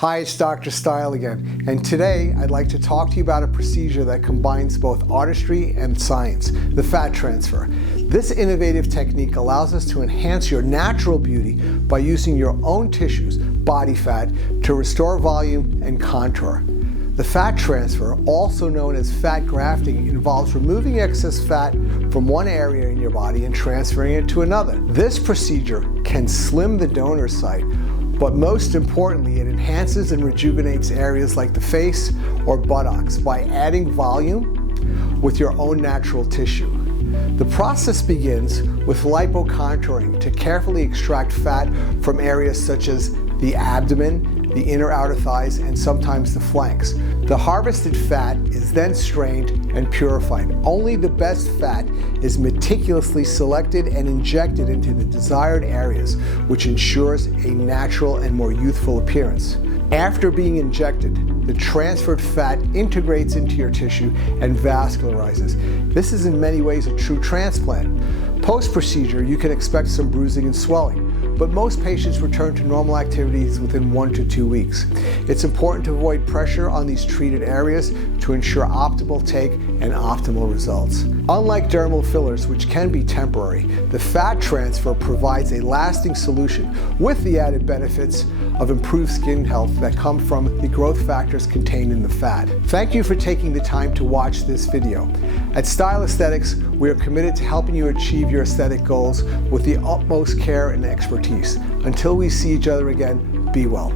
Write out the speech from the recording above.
Hi, it's Dr. Stile again, and today I'd like to talk to you about a procedure that combines both artistry and science, the fat transfer. This innovative technique allows us to enhance your natural beauty by using your own tissues, body fat, to restore volume and contour. The fat transfer, also known as fat grafting, involves removing excess fat from one area in your body and transferring it to another. This procedure can slim the donor site, but most importantly, it enhances and rejuvenates areas like the face or buttocks by adding volume with your own natural tissue. The process begins with lipocontouring to carefully extract fat from areas such as the abdomen, the inner outer thighs, and sometimes the flanks. The harvested fat is then strained and purified. Only the best fat is meticulously selected and injected into the desired areas, which ensures a natural and more youthful appearance. After being injected, the transferred fat integrates into your tissue and vascularizes. This is in many ways a true transplant. Post-procedure, you can expect some bruising and swelling, but most patients return to normal activities within 1 to 2 weeks. It's important to avoid pressure on these treated areas to ensure optimal take and optimal results. Unlike dermal fillers, which can be temporary, the fat transfer provides a lasting solution with the added benefits of improved skin health that come from the growth factors contained in the fat. Thank you for taking the time to watch this video. At Stile Aesthetics, we are committed to helping you achieve your aesthetic goals with the utmost care and expertise. Until we see each other again, be well.